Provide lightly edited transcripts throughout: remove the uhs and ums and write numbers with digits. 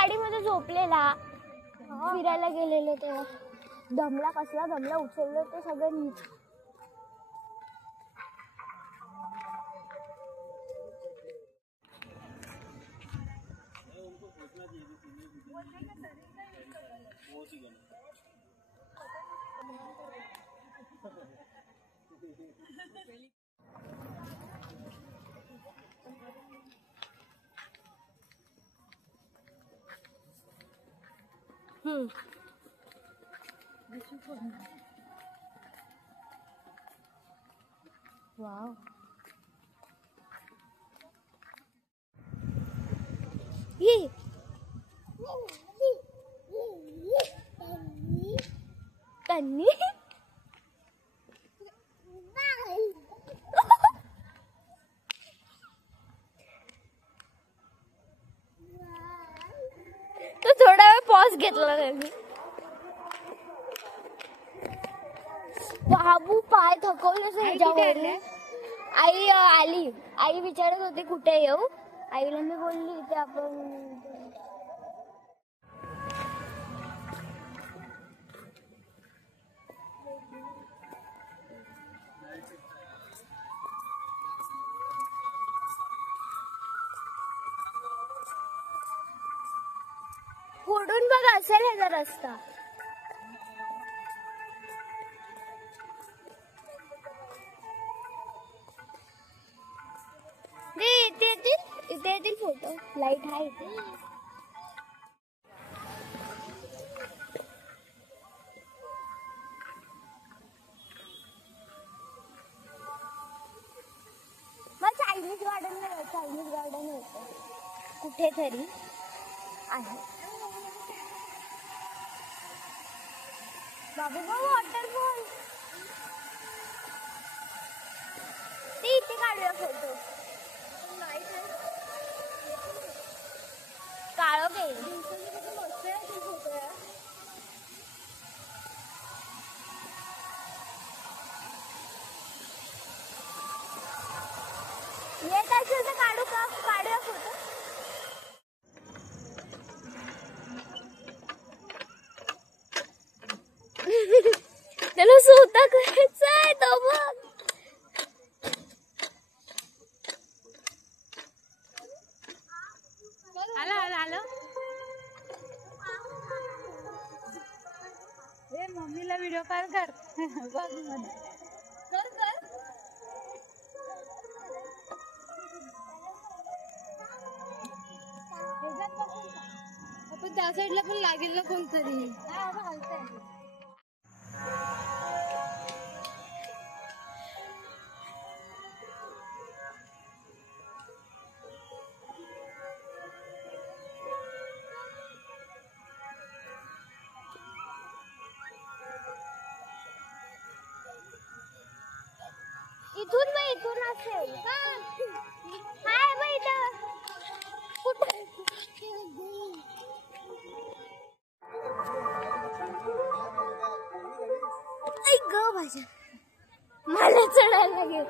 गाडीमध्ये झोपलेला, फिरायला गेलेले तेव्हा दमला, कसला दमला, उचललं ते सगळं नीट. वाव. ये तन्नी तो थोडा वेळ पॉज घेतला त्यांनी. बाबू पाय थकवले ह्याच्यावर. आई आली, आई विचारत होती कुठे येऊ. आईला मी बोलली इथे आपण. पुढून बघ असेल ह्याचा रस्ता. इथे येतील फोटो. लाईट आहे इथे. मग चायनीज गार्डन नाही, चायनीज गार्डन होतं कुठेतरी आहे. बाबू बघ वॉटरफॉल. ते इथे काढूया फोटो. काळो घे. येत असेल तर काढू का? काढूया फोटो. त्याला स्वतः करायचंय तो बघ. मम्मीला व्हिडिओ कॉल कर. बघ मध्ये कर. आपण त्या साईडला पण लागेल ना कोणतरी. इथून मग इथून असेल. हाय बाई इथं कुठे. ऐक ग माझ्या, मला चढायला लागेल.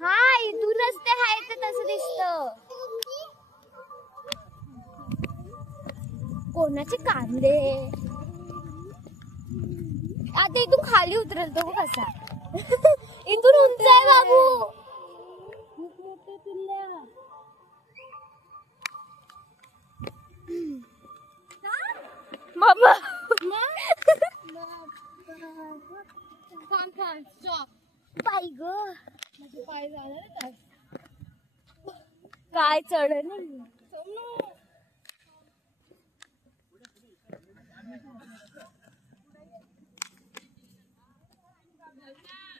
हा इथूनच ते आहे ते तसं दिसतं. कोणाचे कांदे. आता इथून खाली उतरेल तो कसा. इथून उंच आहे बाबू. खूप मोठे पिल्ल्या. बाबा पाय ग. माझे पाय जाणार. काय चढ नाही.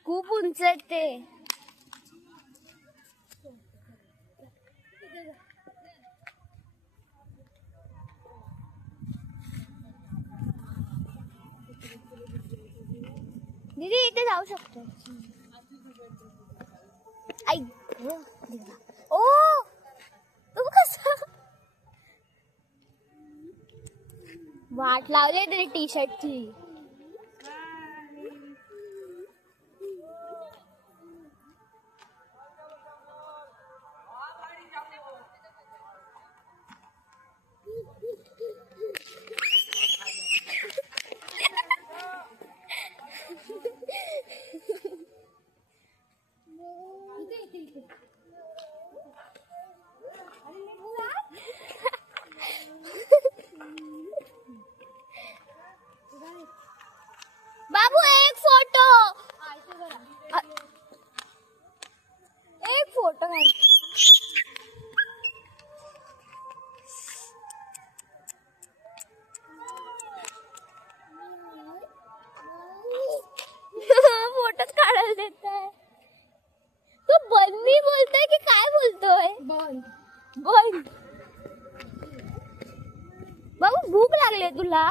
खूप उंच आहे ते. दीदी इथे जाऊ शकतो. ऐक ओ तू कसं वाट लावले तरी टी शर्टची. बाबू एक फोटो, एक फोटो काढ. फोटोच काढायला देत आहे. तू बंदी बोलतोय की काय बोलतोय? बंद. बाबू भूक लागली तुला?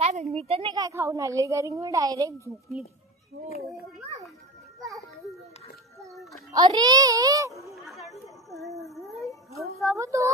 काय पण मी तर नाही काय खाऊन आले, कारण मी डायरेक्ट झोपली. अरे बाबू तू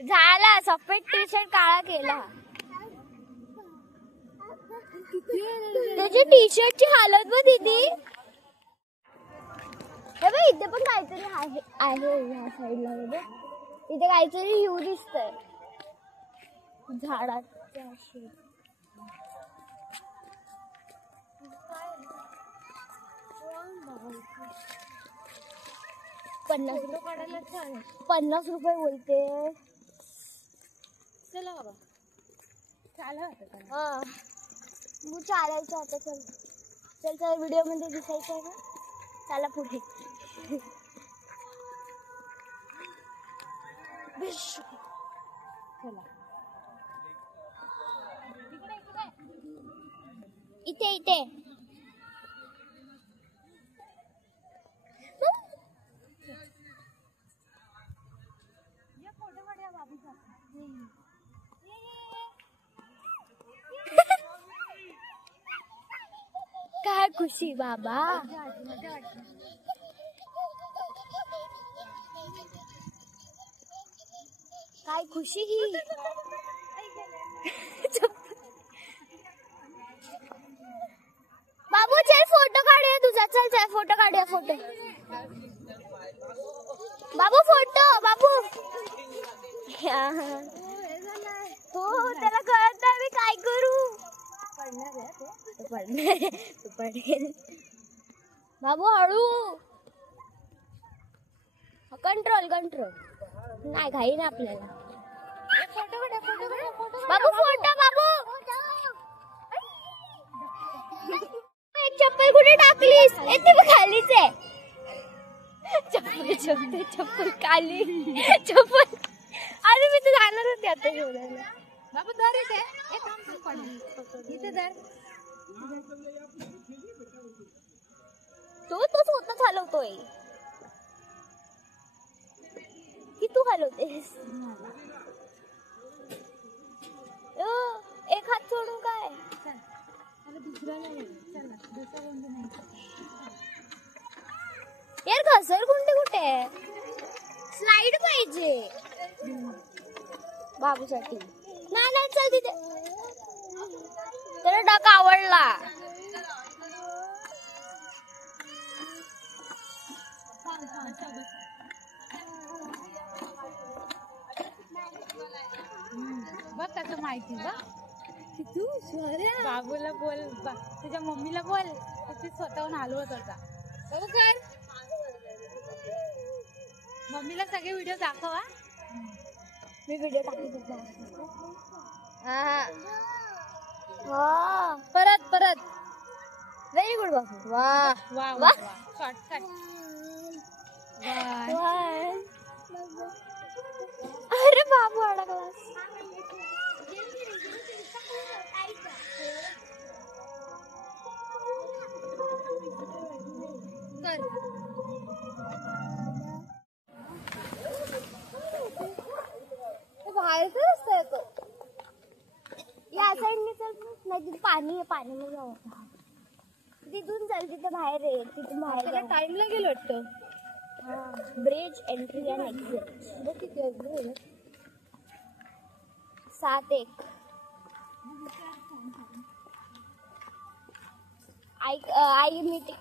झाला, सफेद टी शर्ट काळा केला. त्याची टी शर्टची हालत बघ दीदी. हे बघ इथे पण काहीतरी आहे ह्या साईडला बघ. इथे काहीतरी हिऊ दिसतंय झाडाच्या अशी. $50 बोलते. चला बाबा, चाला आता. हा तू चालायचं आता. चल चल व्हिडिओ मध्ये दिसायचं आहे का? चला पुढे. चला इथे इथे. काय खुशी बाबा. काय खुशी ही. बाबू चल फोटो काढूया तुझा. चल चल फोटो काढूया. फोटो बाबू, फोटो बाबू. हो त्याला कळत नाही मी काय करू. तू पडेल बाबू. हळू. Control control. नाही घाई ना आपल्याला. बाबू फोटो. बाबू एक चप्पल कुठे टाकलीस? ती खालीच आहे. चप्पल खाली. चप्पल. अरे मी तर जाणार होते आता शोधायला. बाबू दर इथे दर. तो स्वतःच हलवतोय की तू हलवतेस? एक हात सोडून काय? यार घसर कुंडी कुठे? स्लाइड पाहिजे बाबूसाठी. नाही चल तिथे. त्याला डक आवडला. बघ त्याचं माहिती बघ. तू बाबूला बोल, तुझ्या मम्मीला बोल. ते स्वतःहून हलवत होता. बघू कर. मम्मीला सगळे व्हिडिओ दाखव. मी व्हिडिओ टाकते. परत. व्हेरी गुड बाबू. वा वा शॉर्टकट. अरे बाबू अडकला. बाहेरच असतोय तो. या साईडने चल नाही तिथे पाणी आहे, पाणी जाऊ तिथून चल, तिथे बाहेर आहे, तिथून बाहेर टाइमला गेलो वाटतं. Bridge entry and exit. बघ किती वाजले. 7:01. आई मीटिंग.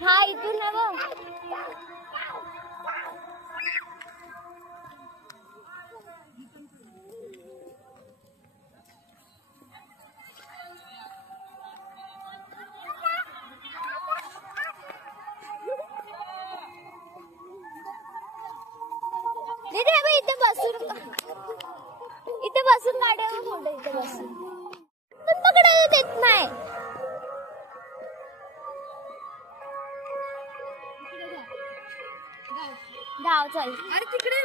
हा इथून ना बघ. इथे बसून गाड्या फोटो इथे बसून पण पकडायला देत नाही. धाव चल. अरे तिकडे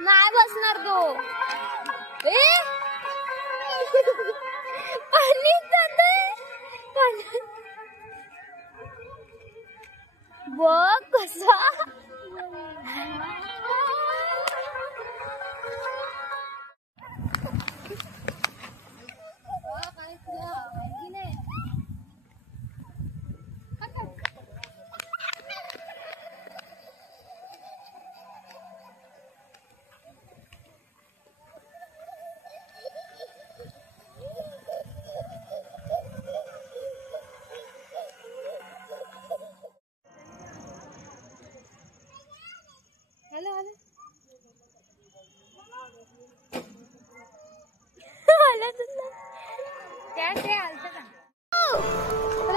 नाही बसणार तो. पाणी बघ कसा.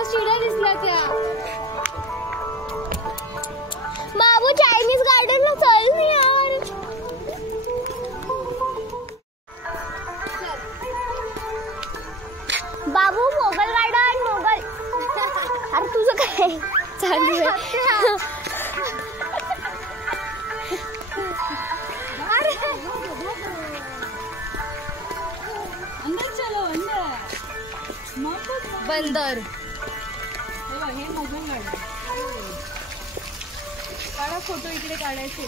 शिड्या दिसल्या त्या. बाबू चायनीज गार्डनला चल ना यार. बाबू मोगल गार्डन मोगल. अरे तुझं काय चालू आहे. बंदर. हे मोगल गार्डन. काढा फोटो. इकडे काढायचे.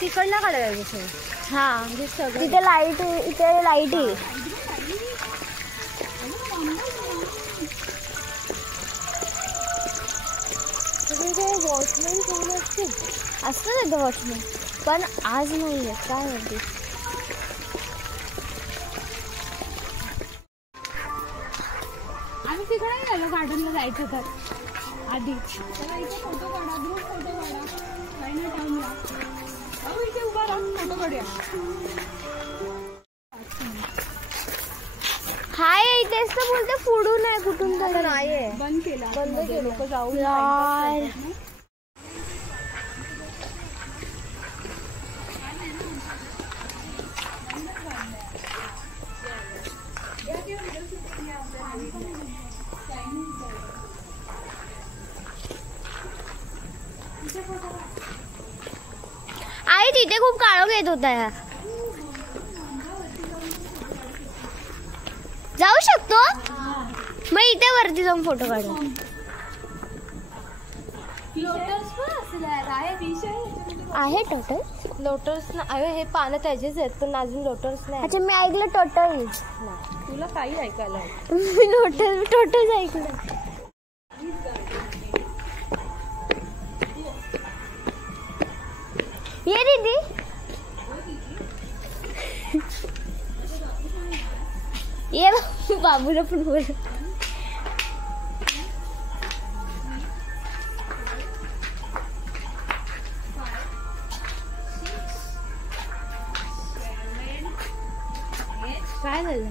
तिकडला काढायचे. हा तिथे लाईट. इथे लाईट आहे. वॉचमॅन कोण असतील. असतं तिथे वॉचमॅन पण आज नाहीये. काय म्हणते. आम्ही तिकडे गेलो गार्डनला जायचं तर आधी. त्याला इथे फोटो काढा. ग्रुप फोटो काढा. चायना टाउनला. इथे उभा राहून फोटो काढूया. हाय इथेच तर बोलते. फोडू नाही कुठून तर नाहीये. बंद केला. बंद केलं. लोक जाऊ यार. आई तिथे खूप काळोख येत होता यार. जाऊ शकतो मग इथे वरती जाऊन फोटो काढू. आहे टोटल. लोटस अरे हे पानं त्याचेच आहेत पण अजून लोटस नाही. अच्छा मी ऐकलं टोटल. तुला काही ऐकायला. मी टोटल ऐकलं. ये दीदी. ये बाबूला पण बोल. काय झालं.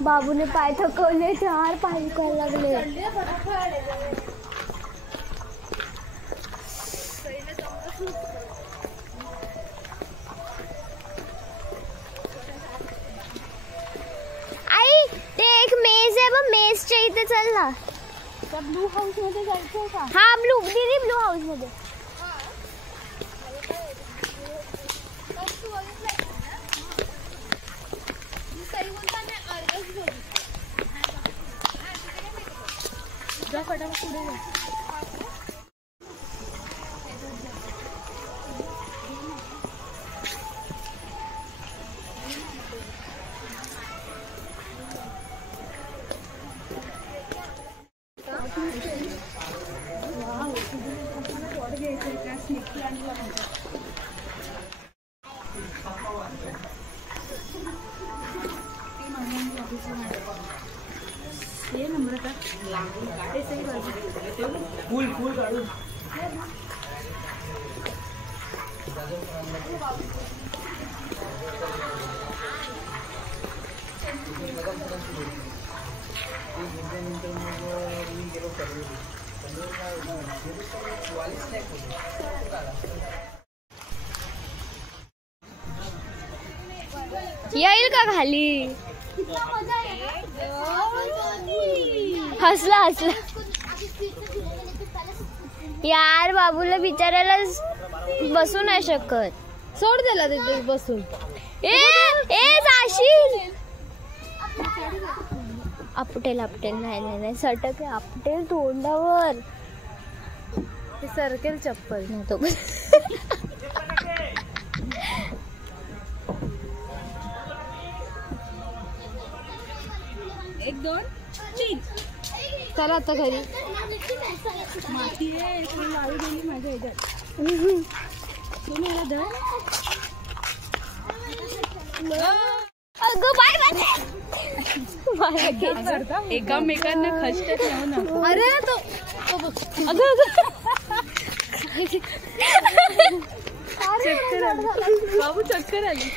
बाबूने पाय थकवले. 4 पाय दुखायला लागले. आई ते एक मेज हे बघ मेसच्या इथे चल ना. त्या ब्लू हाऊस मध्ये जायचंय का? हा ब्लू दीदी ब्लू हाऊस मध्ये. जा फटाफट पुढे जा. ये नम्रता ते सही बाजू फूल फूल काढू. येईल का खाली? हसला हसला यार. बाबूला बिचारायला बसू नाही शकत. सोड दिला तिथे बसून. ए जाशील. आपटेल आपटेल. नाही नाही नाही सटक आहे. आपटेल तोंडावर. ते सरकेल चप्पल. तो एक दोन तीन. चला आता घरी. माती आहे वाळू गेली माझ्या ह्याच्यात. तुम्ही याला धर. अगं बाय एकामेकांना खष्ट ठेवू ना. अरे तो चक्कर आली बाबू. चक्कर आली.